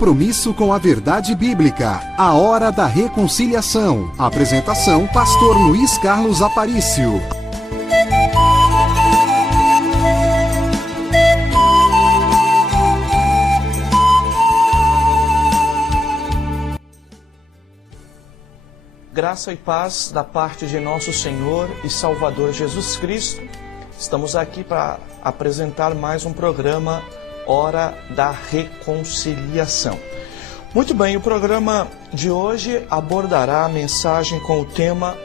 compromisso com a verdade bíblica. A Hora da Reconciliação. Apresentação: Pastor Luiz Carlos Aparício. Graça e paz da parte de nosso Senhor e Salvador Jesus Cristo. Estamos aqui para apresentar mais um programa Hora da Reconciliação. Muito bem, o programa de hoje abordará a mensagem com o tema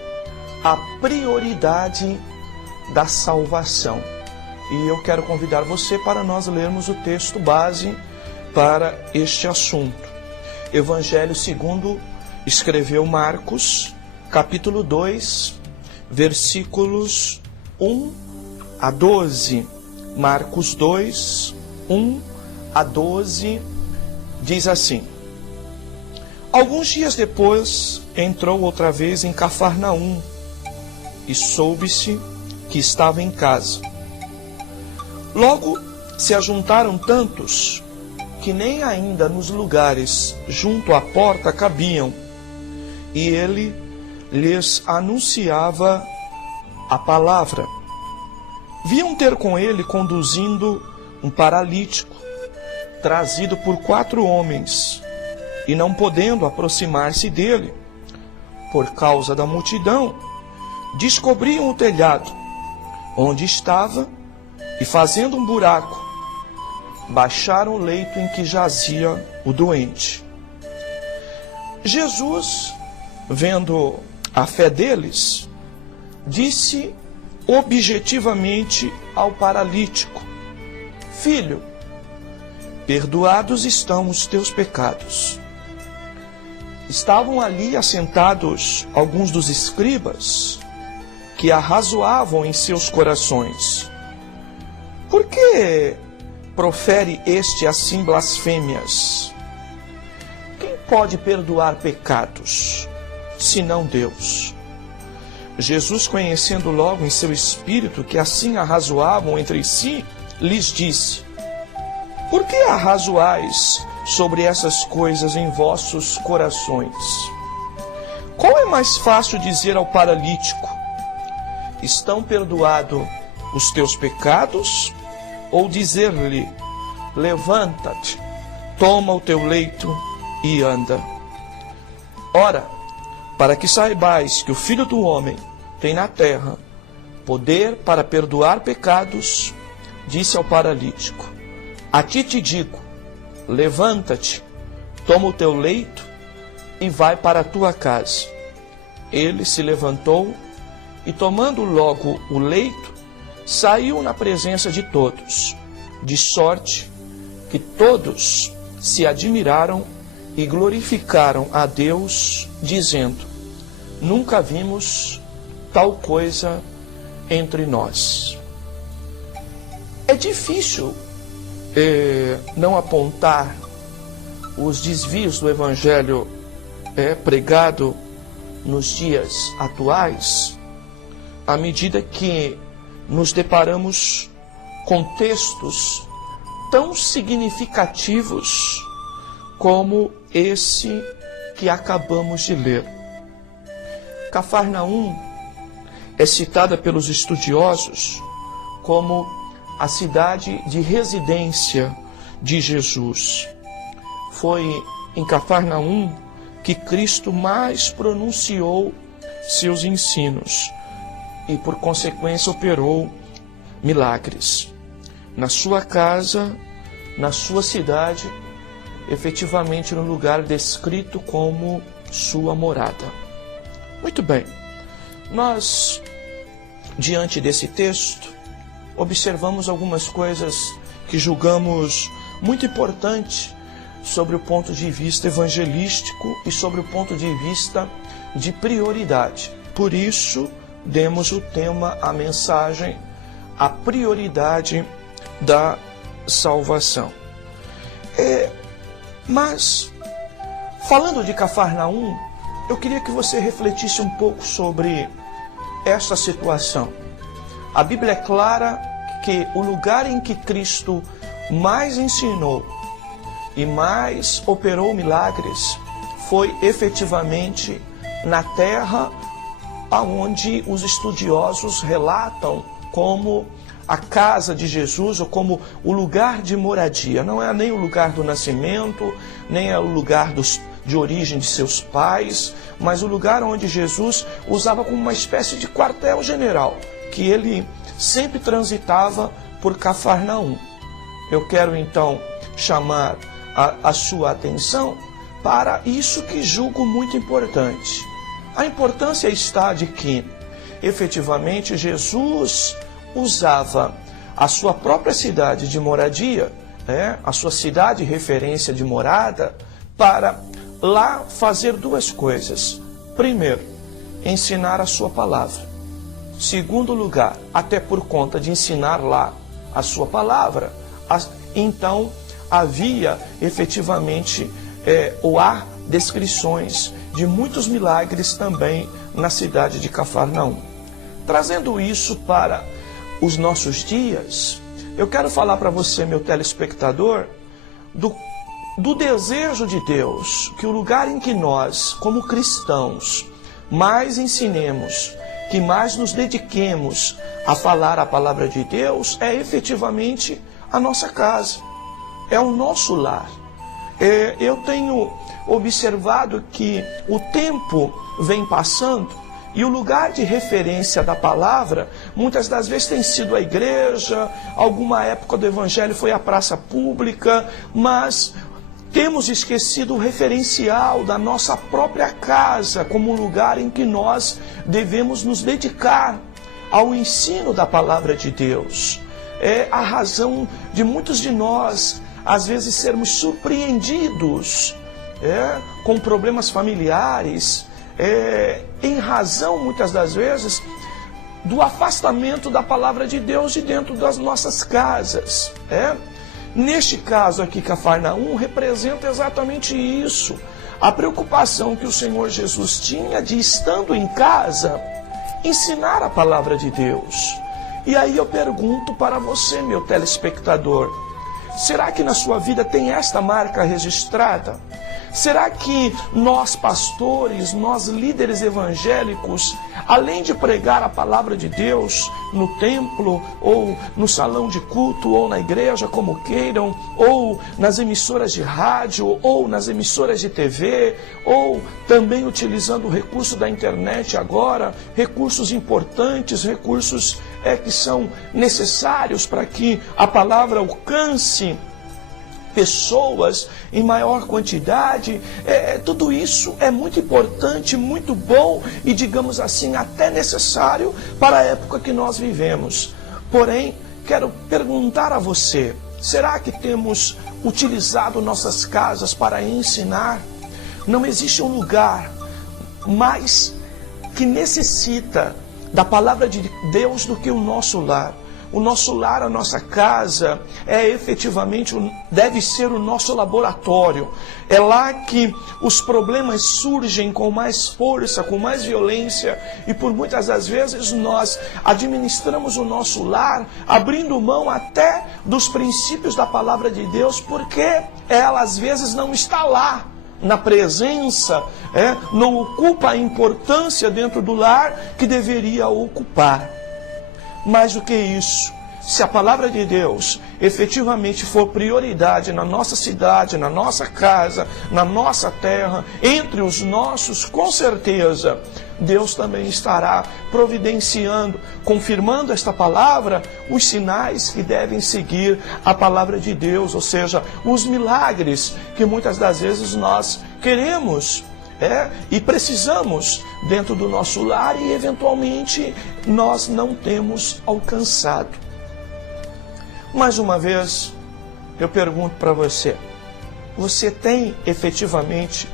A Prioridade da Salvação. E eu quero convidar você para nós lermos o texto base para este assunto. Evangelho segundo escreveu Marcos, capítulo 2, versículos 1 a 12. Marcos 2, 1 a 12, diz assim: Alguns dias depois, entrou outra vez em Cafarnaum, e soube-se que estava em casa. Logo se ajuntaram tantos, que nem ainda nos lugares junto à porta cabiam, e ele lhes anunciava a palavra. Viam ter com ele conduzindo um paralítico, trazido por 4 homens, e não podendo aproximar-se dele, por causa da multidão, descobriam o telhado, onde estava, e fazendo um buraco, baixaram o leito em que jazia o doente. Jesus, vendo a fé deles, disse objetivamente ao paralítico: Filho, perdoados estão os teus pecados. Estavam ali assentados alguns dos escribas, que arrazoavam em seus corações: Por que profere este assim blasfêmias? Quem pode perdoar pecados, senão Deus? Jesus, conhecendo logo em seu espírito que assim arrazoavam entre si, lhes disse: Por que arrazoais sobre essas coisas em vossos corações? Qual é mais fácil dizer ao paralítico: Estão perdoados os teus pecados? Ou dizer-lhe: Levanta-te, toma o teu leito e anda? Ora, para que saibais que o Filho do Homem tem na terra poder para perdoar pecados, disse ao paralítico: A ti te digo, levanta-te, toma o teu leito e vai para a tua casa. Ele se levantou e, tomando logo o leito, saiu na presença de todos, de sorte que todos se admiraram e glorificaram a Deus, dizendo: Nunca vimos tal coisa entre nós. É difícil não apontar os desvios do Evangelho pregado nos dias atuais, à medida que nos deparamos com textos tão significativos como esse que acabamos de ler. Cafarnaum é citada pelos estudiosos como a cidade de residência de Jesus. Foi em Cafarnaum que Cristo mais pronunciou seus ensinos e, por consequência, operou milagres. Na sua casa, na sua cidade, efetivamente no lugar descrito como sua morada. Muito bem, nós, diante desse texto, observamos algumas coisas que julgamos muito importantes sobre o ponto de vista evangelístico e sobre o ponto de vista de prioridade. Por isso, demos o tema, a mensagem, a prioridade da salvação. Mas, falando de Cafarnaum, eu queria que você refletisse um pouco sobre esta situação. A Bíblia é clara que o lugar em que Cristo mais ensinou e mais operou milagres foi efetivamente na terra aonde os estudiosos relatam como a casa de Jesus, ou como o lugar de moradia. Não é nem o lugar do nascimento, nem é o lugar de origem de seus pais, mas o lugar onde Jesus usava como uma espécie de quartel-general, que ele sempre transitava por Cafarnaum. Eu quero então chamar a sua atenção para isso que julgo muito importante. A importância está de que, efetivamente, Jesus usava a sua própria cidade de moradia, a sua cidade referência de morada, para lá fazer duas coisas. Primeiro, ensinar a sua palavra. Segundo lugar, até por conta de ensinar lá a sua palavra, então havia efetivamente ou há descrições de muitos milagres também na cidade de Cafarnaum. Trazendo isso para os nossos dias, eu quero falar para você, meu telespectador, do desejo de Deus, que o lugar em que nós, como cristãos, mais ensinemos, que mais nos dediquemos a falar a palavra de Deus, é efetivamente a nossa casa, é o nosso lar. Eu tenho observado que o tempo vem passando e o lugar de referência da palavra, muitas das vezes tem sido a igreja, alguma época do evangelho foi a praça pública, mas temos esquecido o referencial da nossa própria casa como um lugar em que nós devemos nos dedicar ao ensino da palavra de Deus. É a razão de muitos de nós, às vezes, sermos surpreendidos com problemas familiares, em razão, muitas das vezes, do afastamento da palavra de Deus de dentro das nossas casas. Neste caso aqui, Cafarnaum representa exatamente isso. A preocupação que o Senhor Jesus tinha de, estando em casa, ensinar a palavra de Deus. E aí eu pergunto para você, meu telespectador, será que na sua vida tem esta marca registrada? Será que nós pastores, nós líderes evangélicos, além de pregar a palavra de Deus no templo, ou no salão de culto, ou na igreja, como queiram, ou nas emissoras de rádio, ou nas emissoras de TV, ou também utilizando o recurso da internet agora, recursos importantes, recursos que são necessários para que a palavra alcance pessoas em maior quantidade, tudo isso é muito importante, muito bom e, digamos assim, até necessário para a época que nós vivemos. Porém, quero perguntar a você, será que temos utilizado nossas casas para ensinar? Não existe um lugar mais que necessita da palavra de Deus do que o nosso lar. O nosso lar, a nossa casa, efetivamente, deve ser o nosso laboratório. É lá que os problemas surgem com mais força, com mais violência, e por muitas das vezes nós administramos o nosso lar, abrindo mão até dos princípios da palavra de Deus, porque ela às vezes não está lá, na presença, não ocupa a importância dentro do lar que deveria ocupar. Mais do que isso, se a palavra de Deus efetivamente for prioridade na nossa cidade, na nossa casa, na nossa terra, entre os nossos, com certeza, Deus também estará providenciando, confirmando esta palavra, os sinais que devem seguir a palavra de Deus, ou seja, os milagres que muitas das vezes nós queremos e precisamos dentro do nosso lar e eventualmente nós não temos alcançado. Mais uma vez, eu pergunto para você, você tem efetivamente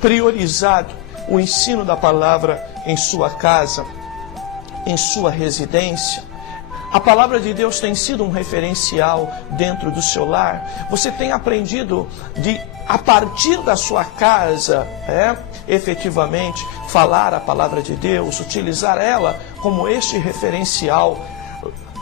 priorizado o ensino da palavra em sua casa, em sua residência? A palavra de Deus tem sido um referencial dentro do seu lar? Você tem aprendido a partir da sua casa, efetivamente, falar a palavra de Deus, utilizar ela como este referencial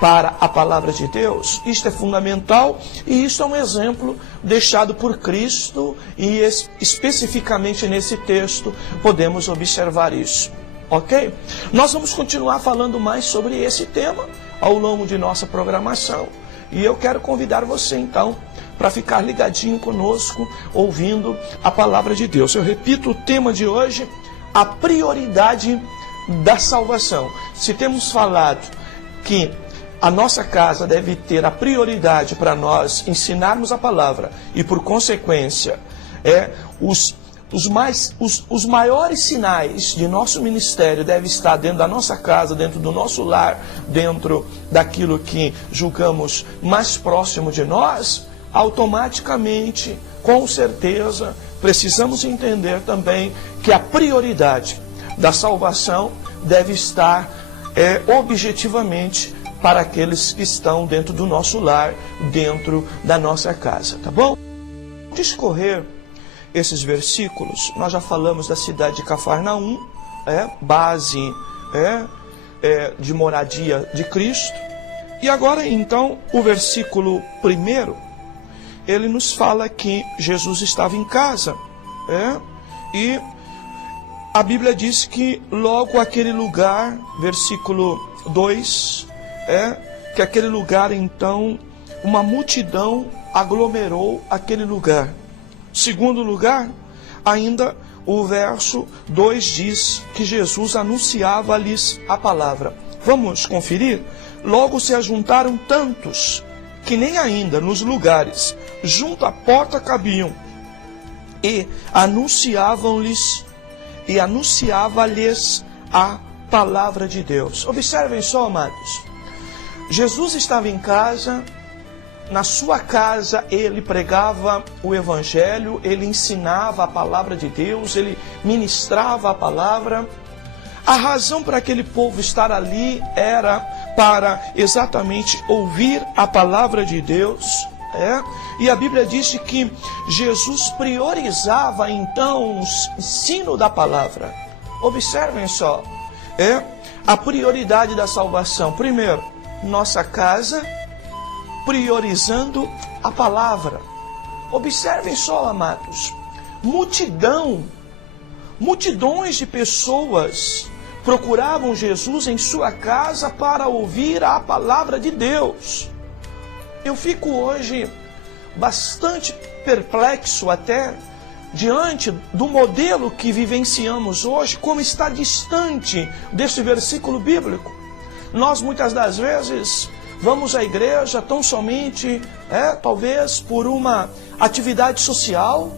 para a palavra de Deus. Isto é fundamental e isto é um exemplo deixado por Cristo e especificamente nesse texto podemos observar isso. Ok? Nós vamos continuar falando mais sobre esse tema ao longo de nossa programação e eu quero convidar você então para ficar ligadinho conosco ouvindo a palavra de Deus. Eu repito o tema de hoje, a prioridade da salvação. Se temos falado que a nossa casa deve ter a prioridade para nós ensinarmos a palavra e, por consequência, os maiores sinais de nosso ministério devem estar dentro da nossa casa, dentro do nosso lar, dentro daquilo que julgamos mais próximo de nós, automaticamente, com certeza, precisamos entender também que a prioridade da salvação deve estar objetivamente para aqueles que estão dentro do nosso lar, dentro da nossa casa, tá bom? Discorrer esses versículos, nós já falamos da cidade de Cafarnaum, base de moradia de Cristo, e agora então o versículo 1, ele nos fala que Jesus estava em casa, e a Bíblia diz que logo aquele lugar, versículo 2, que aquele lugar então, uma multidão aglomerou aquele lugar. Segundo lugar, ainda o verso 2 diz que Jesus anunciava-lhes a palavra. Vamos conferir? Logo se ajuntaram tantos que nem ainda nos lugares junto à porta cabiam, e anunciava-lhes a palavra de Deus. Observem só, amados. Jesus estava em casa, na sua casa ele pregava o Evangelho, ele ensinava a palavra de Deus, ele ministrava a palavra. A razão para aquele povo estar ali era para exatamente ouvir a palavra de Deus. E a Bíblia diz que Jesus priorizava então o ensino da palavra. Observem só, a prioridade da salvação. Primeiro, nossa casa, priorizando a palavra. Observem só, amados, multidões de pessoas procuravam Jesus em sua casa para ouvir a palavra de Deus. Eu fico hoje bastante perplexo até diante do modelo que vivenciamos hoje, como está distante desse versículo bíblico. Nós muitas das vezes vamos à igreja tão somente, talvez por uma atividade social,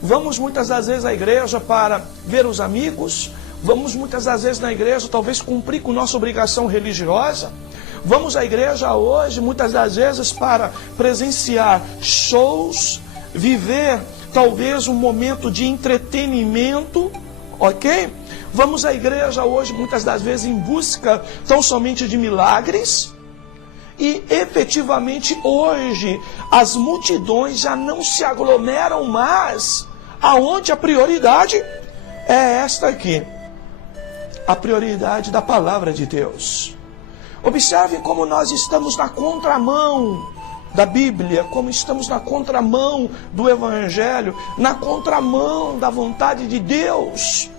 vamos muitas das vezes à igreja para ver os amigos, vamos muitas das vezes na igreja talvez cumprir com nossa obrigação religiosa, vamos à igreja hoje muitas das vezes para presenciar shows, viver talvez um momento de entretenimento, ok? Vamos à igreja hoje muitas das vezes em busca tão somente de milagres. E efetivamente hoje as multidões já não se aglomeram mais, aonde a prioridade é esta aqui, a prioridade da palavra de Deus. Observem como nós estamos na contramão da Bíblia, como estamos na contramão do Evangelho, na contramão da vontade de Deus.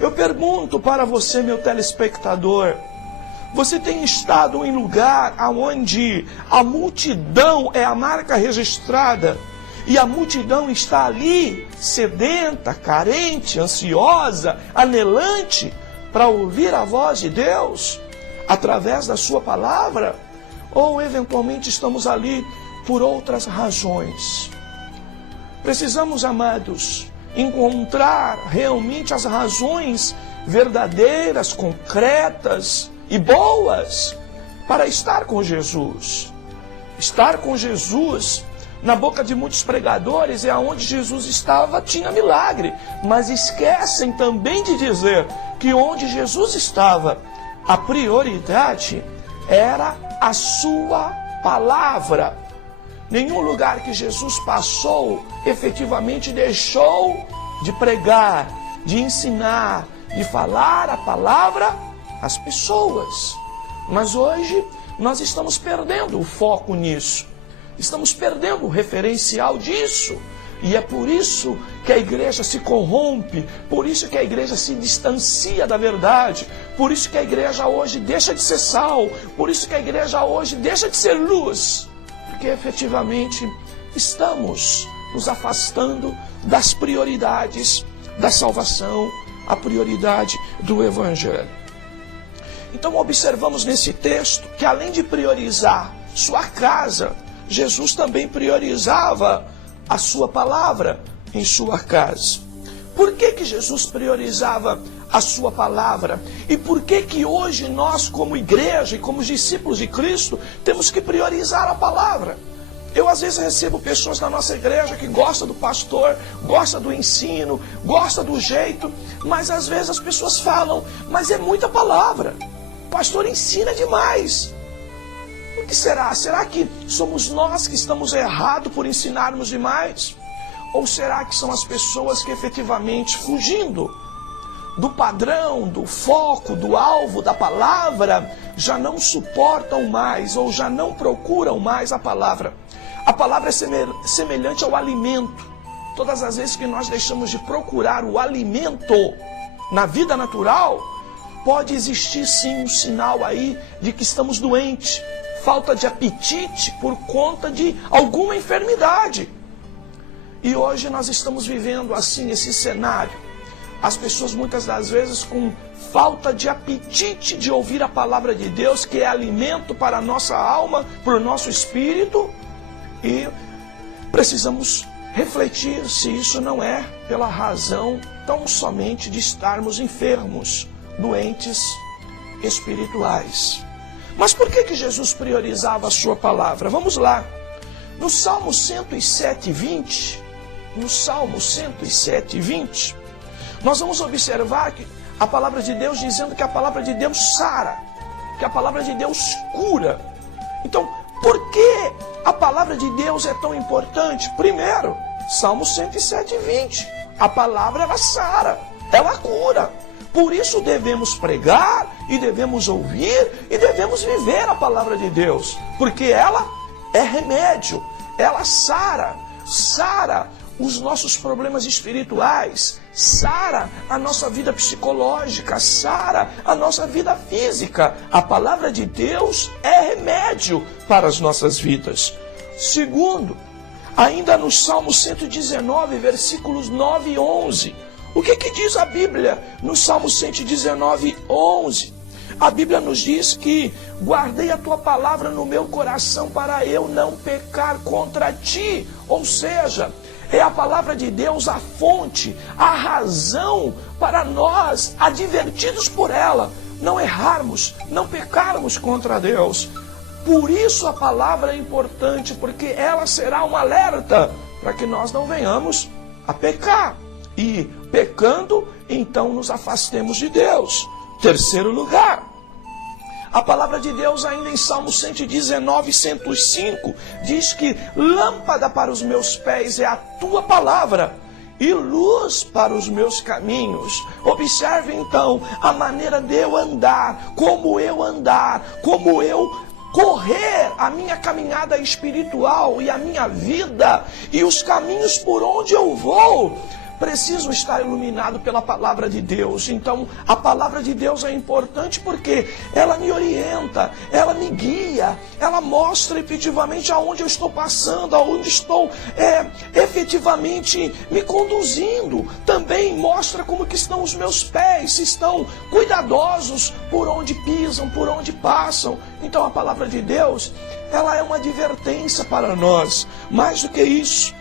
Eu pergunto para você, meu telespectador, você tem estado em lugar onde a multidão é a marca registrada e a multidão está ali sedenta, carente, ansiosa, anelante para ouvir a voz de Deus através da sua palavra? Ou eventualmente estamos ali por outras razões? Precisamos, amados, encontrar realmente as razões verdadeiras, concretas e boas para estar com Jesus. Estar com Jesus, na boca de muitos pregadores, é aonde Jesus estava, tinha milagre. Mas esquecem também de dizer que onde Jesus estava, a prioridade era a sua palavra. Nenhum lugar que Jesus passou, efetivamente deixou de pregar, de ensinar, de falar a palavra às pessoas. Mas hoje nós estamos perdendo o foco nisso. Estamos perdendo o referencial disso. E é por isso que a igreja se corrompe, por isso que a igreja se distancia da verdade, por isso que a igreja hoje deixa de ser sal, por isso que a igreja hoje deixa de ser luz, porque efetivamente estamos nos afastando das prioridades da salvação, a prioridade do Evangelho. Então observamos nesse texto que além de priorizar sua casa, Jesus também priorizava a sua palavra em sua casa. Por que Jesus priorizava a sua palavra? E por que hoje nós, como igreja e como discípulos de Cristo, temos que priorizar a palavra? Eu às vezes recebo pessoas na nossa igreja que gostam do pastor, gostam do ensino, gostam do jeito, mas às vezes as pessoas falam, mas é muita palavra, o pastor ensina demais. O que será? Será que somos nós que estamos errados por ensinarmos demais? Ou será que são as pessoas que efetivamente, fugindo do padrão, do foco, do alvo da palavra, já não suportam mais ou já não procuram mais a palavra? A palavra é semelhante ao alimento. Todas as vezes que nós deixamos de procurar o alimento na vida natural, pode existir sim um sinal aí de que estamos doentes. Falta de apetite por conta de alguma enfermidade. E hoje nós estamos vivendo assim esse cenário. As pessoas muitas das vezes com falta de apetite de ouvir a palavra de Deus, que é alimento para a nossa alma, para o nosso espírito. E precisamos refletir se isso não é pela razão tão somente de estarmos enfermos, doentes espirituais. Mas por que Jesus priorizava a sua palavra? Vamos lá. No Salmo 107:20, nós vamos observar que a palavra de Deus dizendo que a palavra de Deus sara, que a palavra de Deus cura. Então, por que a palavra de Deus é tão importante? Primeiro, Salmo 107:20, a palavra ela sara, ela cura. Por isso devemos pregar e devemos ouvir e devemos viver a palavra de Deus, porque ela é remédio, ela sara os nossos problemas espirituais, sara a nossa vida psicológica, sara a nossa vida física. A palavra de Deus é remédio para as nossas vidas. Segundo, ainda no Salmo 119, versículos 9 e 11, o que diz a Bíblia no Salmo 119:11? A Bíblia nos diz que guardei a tua palavra no meu coração para eu não pecar contra ti. Ou seja, é a palavra de Deus a fonte, a razão para nós, advertidos por ela, não errarmos, não pecarmos contra Deus. Por isso a palavra é importante, porque ela será um alerta para que nós não venhamos a pecar. E pecando, então nos afastemos de Deus. Terceiro lugar, a palavra de Deus ainda em Salmo 119:105 diz que lâmpada para os meus pés é a tua palavra e luz para os meus caminhos. Observe então a maneira de eu andar, como eu correr a minha caminhada espiritual e a minha vida e os caminhos por onde eu vou. Preciso estar iluminado pela palavra de Deus. Então, a palavra de Deus é importante porque ela me orienta, ela me guia, ela mostra efetivamente aonde eu estou passando, aonde estou efetivamente me conduzindo. Também mostra como que estão os meus pés, se estão cuidadosos por onde pisam, por onde passam. Então, a palavra de Deus, ela é uma advertência para nós. Mais do que isso,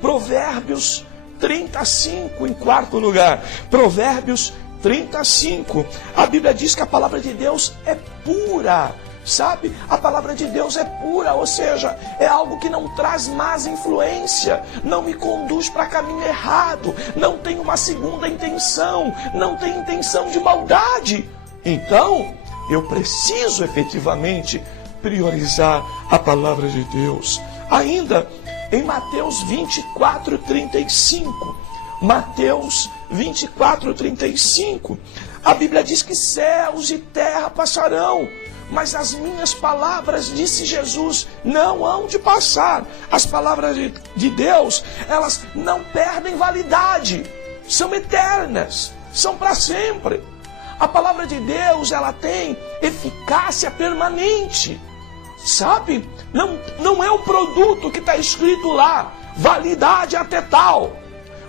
Provérbios 35, em quarto lugar. Provérbios 35. A Bíblia diz que a palavra de Deus é pura. Sabe? A palavra de Deus é pura, ou seja, é algo que não traz más influência, não me conduz para caminho errado, não tem uma segunda intenção, não tem intenção de maldade. Então, eu preciso efetivamente priorizar a palavra de Deus. Ainda em Mateus 24:35, Mateus 24:35, a Bíblia diz que céus e terra passarão, mas as minhas palavras, disse Jesus, não hão de passar. As palavras de Deus, elas não perdem validade, são eternas, são para sempre. A palavra de Deus, ela tem eficácia permanente, sabe? Não é um produto que está escrito lá, validade até tal,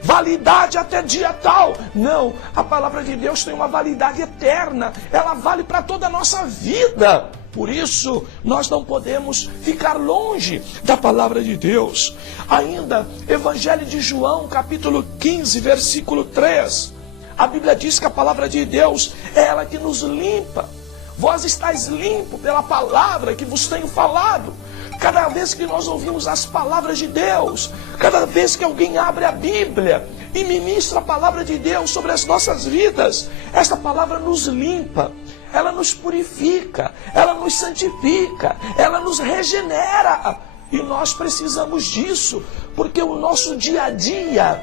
validade até dia tal. Não, a palavra de Deus tem uma validade eterna, ela vale para toda a nossa vida. Por isso, nós não podemos ficar longe da palavra de Deus. Ainda, Evangelho de João, capítulo 15, versículo 3. A Bíblia diz que a palavra de Deus é ela que nos limpa. Vós estáis limpo pela palavra que vos tenho falado. Cada vez que nós ouvimos as palavras de Deus, cada vez que alguém abre a Bíblia e ministra a palavra de Deus sobre as nossas vidas, esta palavra nos limpa, ela nos purifica, ela nos santifica, ela nos regenera. E nós precisamos disso, porque o nosso dia a dia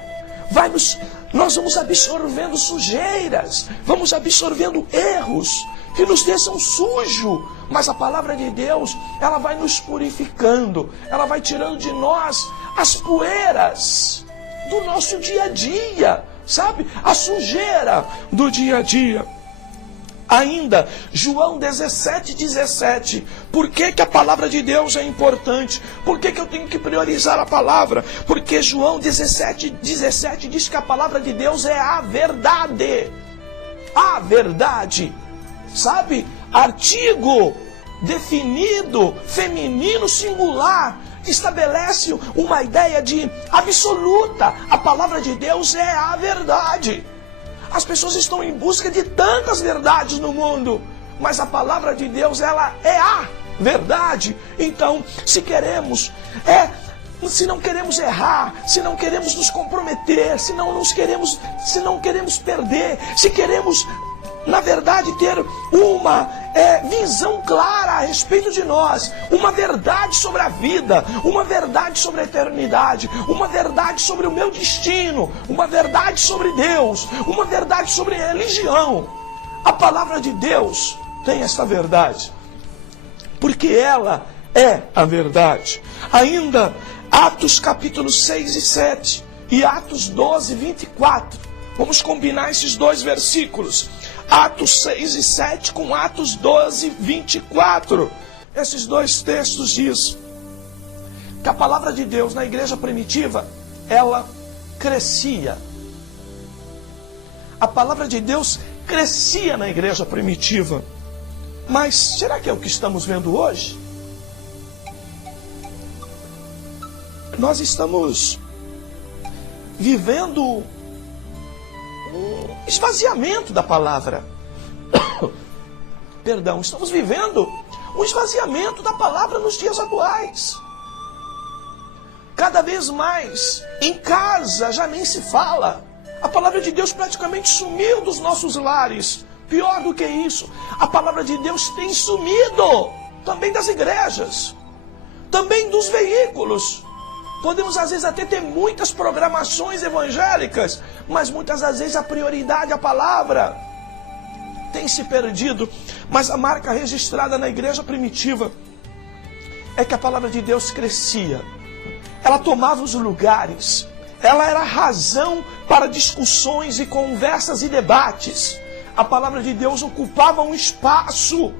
nós vamos absorvendo sujeiras, vamos absorvendo erros que nos deixam sujos. Mas a palavra de Deus, ela vai nos purificando, ela vai tirando de nós as poeiras do nosso dia a dia, sabe? A sujeira do dia a dia. Ainda, João 17:17. Por que a palavra de Deus é importante? Por que eu tenho que priorizar a palavra? Porque João 17:17 diz que a palavra de Deus é a verdade. A verdade. Sabe? Artigo definido, feminino, singular. Estabelece uma ideia de absoluta. A palavra de Deus é a verdade. As pessoas estão em busca de tantas verdades no mundo, mas a palavra de Deus, ela é a verdade. Então, se não queremos errar, se não queremos nos comprometer, se não queremos perder, se queremos, na verdade, ter uma visão clara a respeito de nós, uma verdade sobre a vida, uma verdade sobre a eternidade, uma verdade sobre o meu destino, uma verdade sobre Deus, uma verdade sobre religião. A palavra de Deus tem essa verdade, porque ela é a verdade. Ainda, Atos capítulo 6 e 7 e Atos 12, 24. Vamos combinar esses dois versículos. Atos 6 e 7 com Atos 12, 24. Esses dois textos dizem que a palavra de Deus na igreja primitiva, ela crescia. A palavra de Deus crescia na igreja primitiva. Mas será que é o que estamos vendo hoje? Nós estamos vivendo um esvaziamento da palavra. Perdão, estamos vivendo um esvaziamento da palavra nos dias atuais. Cada vez mais, em casa já nem se fala. A palavra de Deus praticamente sumiu dos nossos lares. Pior do que isso, a palavra de Deus tem sumido também das igrejas, também dos veículos. Podemos às vezes até ter muitas programações evangélicas, mas muitas das vezes a prioridade, a palavra, tem se perdido. Mas a marca registrada na igreja primitiva é que a palavra de Deus crescia. Ela tomava os lugares, ela era razão para discussões e conversas e debates. A palavra de Deus ocupava um espaço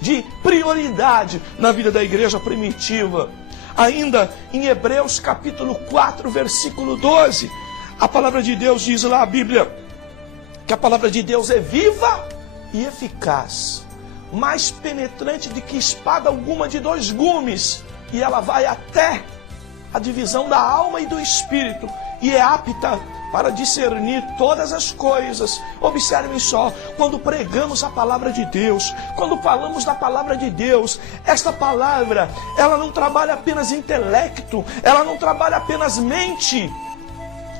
de prioridade na vida da igreja primitiva. Ainda em Hebreus capítulo 4, versículo 12, a palavra de Deus diz lá, a Bíblia, que a palavra de Deus é viva e eficaz, mais penetrante do que espada alguma de dois gumes, e ela vai até a divisão da alma e do espírito, e é apta para discernir todas as coisas. Observem só, quando pregamos a palavra de Deus, quando falamos da palavra de Deus, esta palavra, ela não trabalha apenas intelecto, ela não trabalha apenas mente,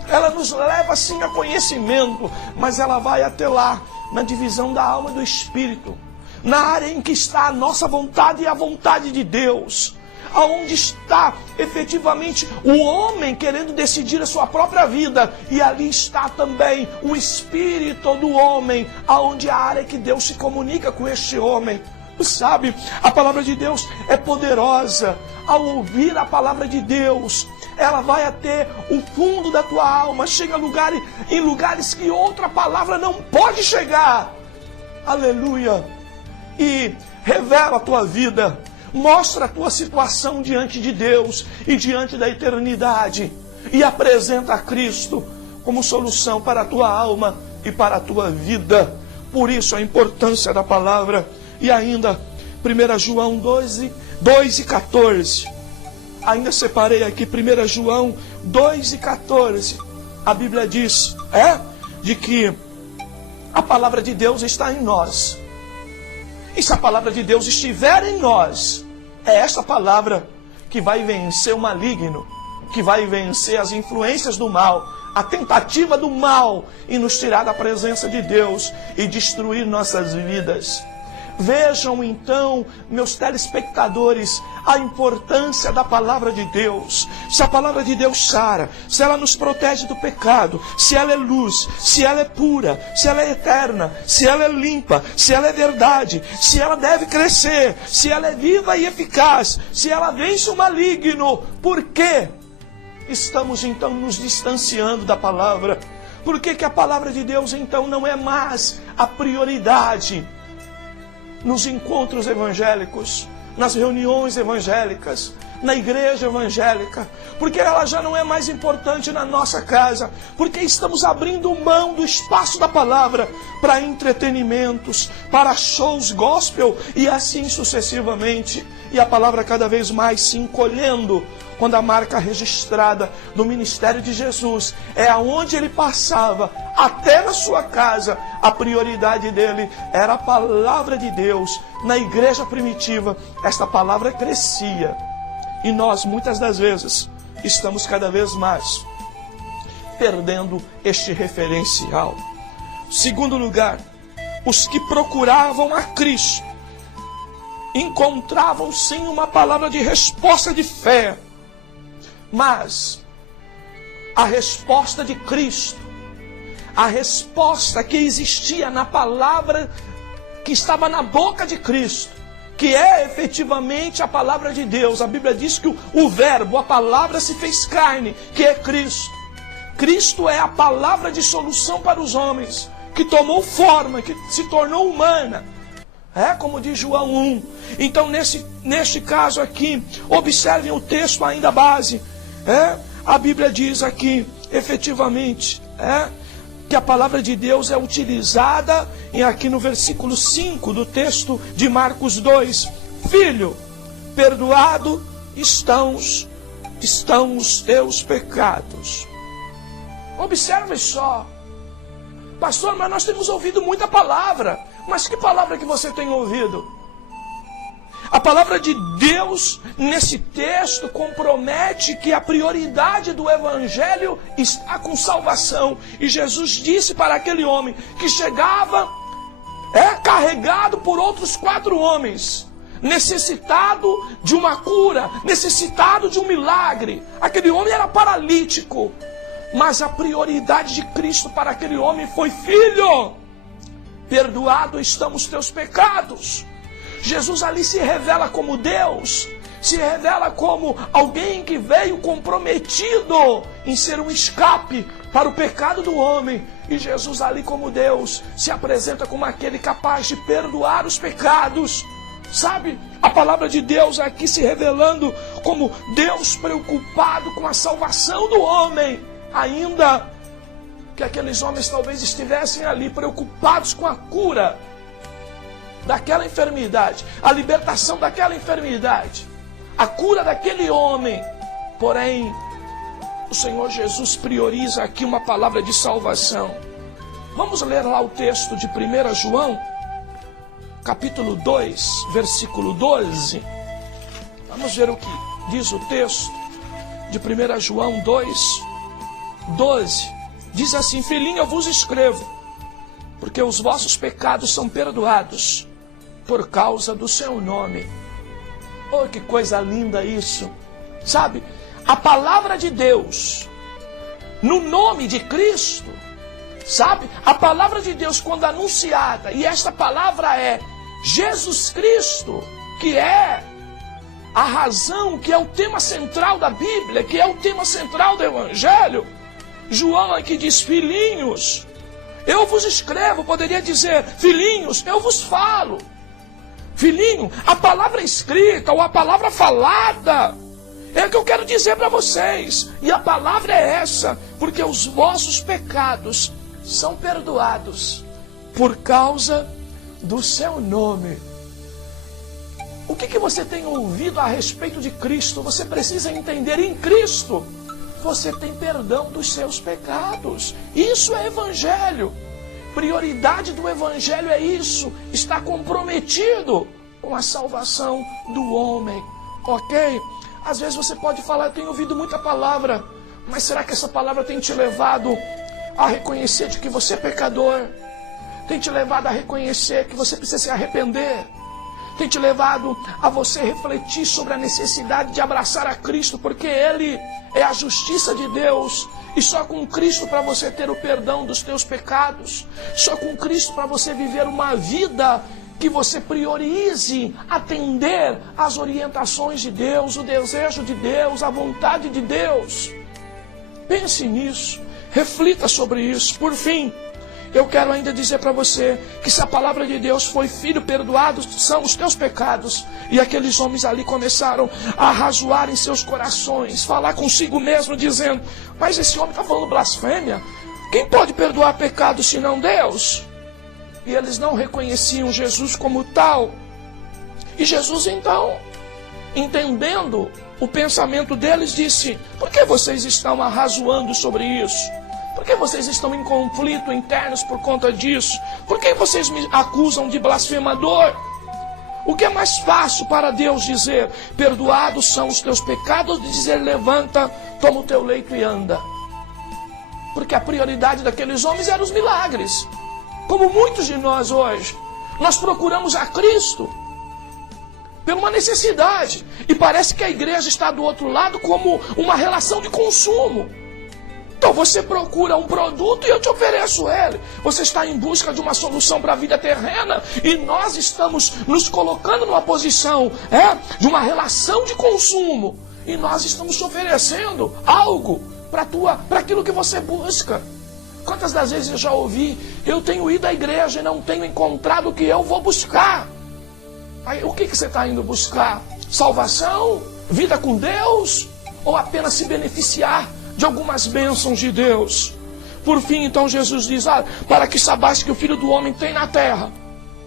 ela nos leva sim a conhecimento, mas ela vai até lá, na divisão da alma e do espírito, na área em que está a nossa vontade e a vontade de Deus, aonde está efetivamente o homem querendo decidir a sua própria vida, e ali está também o espírito do homem, aonde é a área que Deus se comunica com este homem. Sabe, a palavra de Deus é poderosa. Ao ouvir a palavra de Deus, ela vai até o fundo da tua alma, chega em lugares que outra palavra não pode chegar. Aleluia! E revela a tua vida, mostra a tua situação diante de Deus e diante da eternidade, e apresenta a Cristo como solução para a tua alma e para a tua vida. Por isso a importância da palavra. E ainda, 1 João 2:14. Ainda separei aqui 1 João 2:14. A Bíblia diz, de que a palavra de Deus está em nós. E se a palavra de Deus estiver em nós, é esta palavra que vai vencer o maligno, que vai vencer as influências do mal, a tentativa do mal, e nos tirar da presença de Deus e destruir nossas vidas. Vejam então, meus telespectadores, a importância da palavra de Deus. Se a palavra de Deus sara, se ela nos protege do pecado, se ela é luz, se ela é pura, se ela é eterna, se ela é limpa, se ela é verdade, se ela deve crescer, se ela é viva e eficaz, se ela vence o maligno, por que estamos então nos distanciando da palavra? Por que a palavra de Deus então não é mais a prioridade nos encontros evangélicos, nas reuniões evangélicas, na igreja evangélica? Porque ela já não é mais importante na nossa casa, porque estamos abrindo mão do espaço da palavra para entretenimentos, para shows gospel e assim sucessivamente. E a palavra cada vez mais se encolhendo, quando a marca registrada do ministério de Jesus é aonde ele passava, até na sua casa, a prioridade dele era a palavra de Deus. Na igreja primitiva, esta palavra crescia. E nós, muitas das vezes, estamos cada vez mais perdendo este referencial. Segundo lugar, os que procuravam a Cristo encontravam sim uma palavra de resposta de fé. Mas a resposta de Cristo, a resposta que existia na palavra que estava na boca de Cristo, que é efetivamente a palavra de Deus. A Bíblia diz que o verbo, a palavra se fez carne, que é Cristo. Cristo é a palavra de solução para os homens, que tomou forma, que se tornou humana. Como diz João 1. Então neste caso aqui, observem o texto ainda base. A Bíblia diz aqui, efetivamente, que a palavra de Deus é utilizada, e aqui no versículo 5 do texto de Marcos 2, Filho, perdoado estão os teus pecados. Observe só, pastor, mas nós temos ouvido muita palavra. Mas que palavra que você tem ouvido? A palavra de Deus, nesse texto, compromete que a prioridade do Evangelho está com salvação. E Jesus disse para aquele homem que chegava, carregado por outros 4 homens, necessitado de uma cura, necessitado de um milagre. Aquele homem era paralítico, mas a prioridade de Cristo para aquele homem foi: Filho, perdoado estão os teus pecados. Jesus ali se revela como Deus, se revela como alguém que veio comprometido em ser um escape para o pecado do homem. E Jesus ali como Deus se apresenta como aquele capaz de perdoar os pecados. Sabe, a palavra de Deus aqui se revelando como Deus preocupado com a salvação do homem, ainda que aqueles homens talvez estivessem ali preocupados com a cura daquela enfermidade, a libertação daquela enfermidade, a cura daquele homem. Porém, o Senhor Jesus prioriza aqui uma palavra de salvação. Vamos ler lá o texto de 1 João, capítulo 2, versículo 12. Vamos ver o que diz o texto de 1 João 2, 12. Diz assim: Filhinho, eu vos escrevo, porque os vossos pecados são perdoados por causa do seu nome. Oh, que coisa linda isso! Sabe, a palavra de Deus, no nome de Cristo, sabe, a palavra de Deus quando anunciada, e esta palavra é: Jesus Cristo, que é a razão, que é o tema central da Bíblia, que é o tema central do Evangelho. João aqui diz: filhinhos, eu vos escrevo, poderia dizer: filhinhos, eu vos falo. Filhinho, a palavra escrita ou a palavra falada é o que eu quero dizer para vocês. E a palavra é essa: porque os vossos pecados são perdoados por causa do seu nome. O que você tem ouvido a respeito de Cristo? Você precisa entender: em Cristo você tem perdão dos seus pecados. Isso é Evangelho. Prioridade do Evangelho é isso. Está comprometido com a salvação do homem. Ok? Às vezes você pode falar: eu tenho ouvido muita palavra, mas será que essa palavra tem te levado a reconhecer de que você é pecador? Tem te levado a reconhecer que você precisa se arrepender? Tem te levado a você refletir sobre a necessidade de abraçar a Cristo, porque Ele é a justiça de Deus. E só com Cristo para você ter o perdão dos teus pecados. Só com Cristo para você viver uma vida que você priorize atender às orientações de Deus, o desejo de Deus, a vontade de Deus. Pense nisso, reflita sobre isso. Por fim, eu quero ainda dizer para você que se a palavra de Deus foi: filho, perdoados são os teus pecados. E aqueles homens ali começaram a razoar em seus corações, falar consigo mesmo, dizendo: mas esse homem está falando blasfêmia. Quem pode perdoar pecados senão Deus? E eles não reconheciam Jesus como tal. E Jesus então, entendendo o pensamento deles, disse: por que vocês estão arrazoando sobre isso? Por que vocês estão em conflito internos por conta disso? Por que vocês me acusam de blasfemador? O que é mais fácil para Deus dizer: perdoados são os teus pecados, de dizer: levanta, toma o teu leito e anda? Porque a prioridade daqueles homens eram os milagres. Como muitos de nós hoje, nós procuramos a Cristo por uma necessidade. E parece que a igreja está do outro lado como uma relação de consumo. Então você procura um produto e eu te ofereço ele. Você está em busca de uma solução para a vida terrena e nós estamos nos colocando numa posição de uma relação de consumo. E nós estamos te oferecendo algo para aquilo que você busca. Quantas das vezes eu já ouvi: eu tenho ido à igreja e não tenho encontrado o que eu vou buscar. Aí, o que você está indo buscar? Salvação? Vida com Deus? Ou apenas se beneficiar de algumas bênçãos de Deus? Por fim, então, Jesus diz: para que saibais que o Filho do Homem tem na terra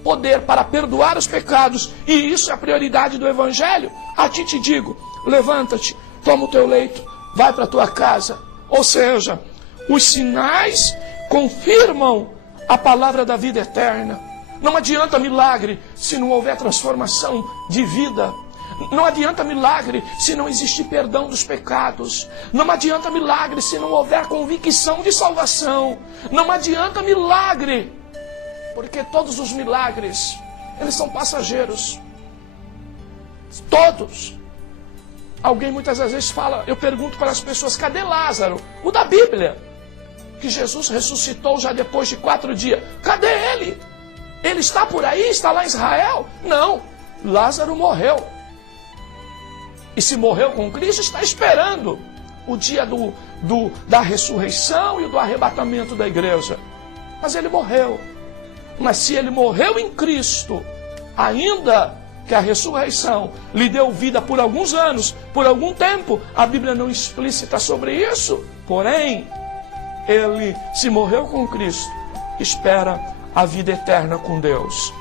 poder para perdoar os pecados, e isso é a prioridade do Evangelho, a ti te digo: levanta-te, toma o teu leito, vai para a tua casa. Ou seja, os sinais confirmam a palavra da vida eterna. Não adianta milagre se não houver transformação de vida. Não adianta milagre se não existir perdão dos pecados. Não adianta milagre se não houver convicção de salvação. Não adianta milagre, porque todos os milagres, eles são passageiros. Todos. Alguém muitas vezes fala, eu pergunto para as pessoas: cadê Lázaro? O da Bíblia, que Jesus ressuscitou já depois de 4 dias. Cadê ele? Ele está por aí? Está lá em Israel? Não, Lázaro morreu. E se morreu com Cristo, está esperando o dia da ressurreição e do arrebatamento da igreja. Mas ele morreu. Mas se ele morreu em Cristo, ainda que a ressurreição lhe deu vida por alguns anos, por algum tempo, a Bíblia não explícita sobre isso. Porém, ele, se morreu com Cristo, espera a vida eterna com Deus.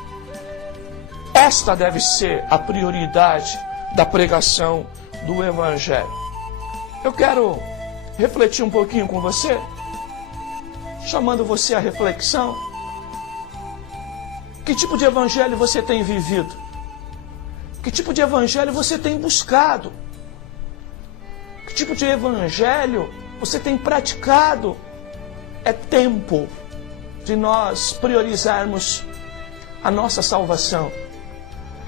Esta deve ser a prioridade da pregação do Evangelho. Eu quero refletir um pouquinho com você, chamando você à reflexão. Que tipo de Evangelho você tem vivido? Que tipo de Evangelho você tem buscado? Que tipo de Evangelho você tem praticado? É tempo de nós priorizarmos a nossa salvação.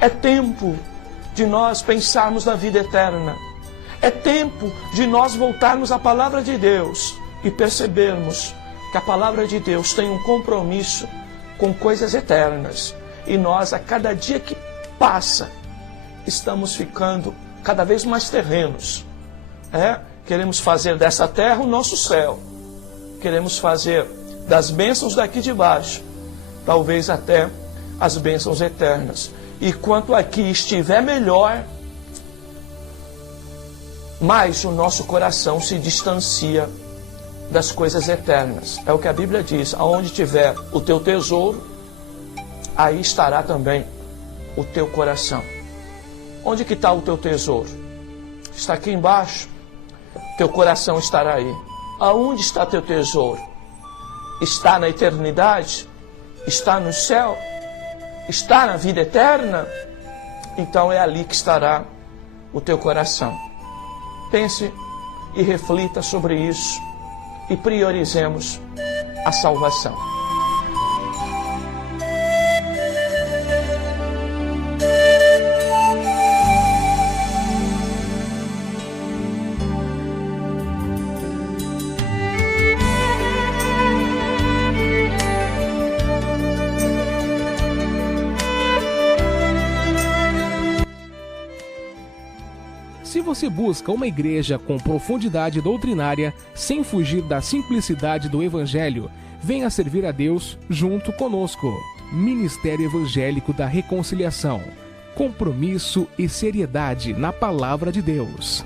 É tempo de nós pensarmos na vida eterna. É tempo de nós voltarmos à palavra de Deus e percebermos que a palavra de Deus tem um compromisso com coisas eternas. E nós, a cada dia que passa, estamos ficando cada vez mais terrenos. Queremos fazer dessa terra o nosso céu. Queremos fazer das bênçãos daqui de baixo, talvez até as bênçãos eternas. E quanto aqui estiver melhor, mais o nosso coração se distancia das coisas eternas. É o que a Bíblia diz: aonde tiver o teu tesouro, aí estará também o teu coração. Onde que está o teu tesouro? Está aqui embaixo? Teu coração estará aí. Aonde está teu tesouro? Está na eternidade? Está no céu? Está na vida eterna? Então é ali que estará o teu coração. Pense e reflita sobre isso e priorizemos a salvação. Se você busca uma igreja com profundidade doutrinária, sem fugir da simplicidade do Evangelho, venha servir a Deus junto conosco. Ministério Evangélico da Reconciliação. Compromisso e seriedade na Palavra de Deus.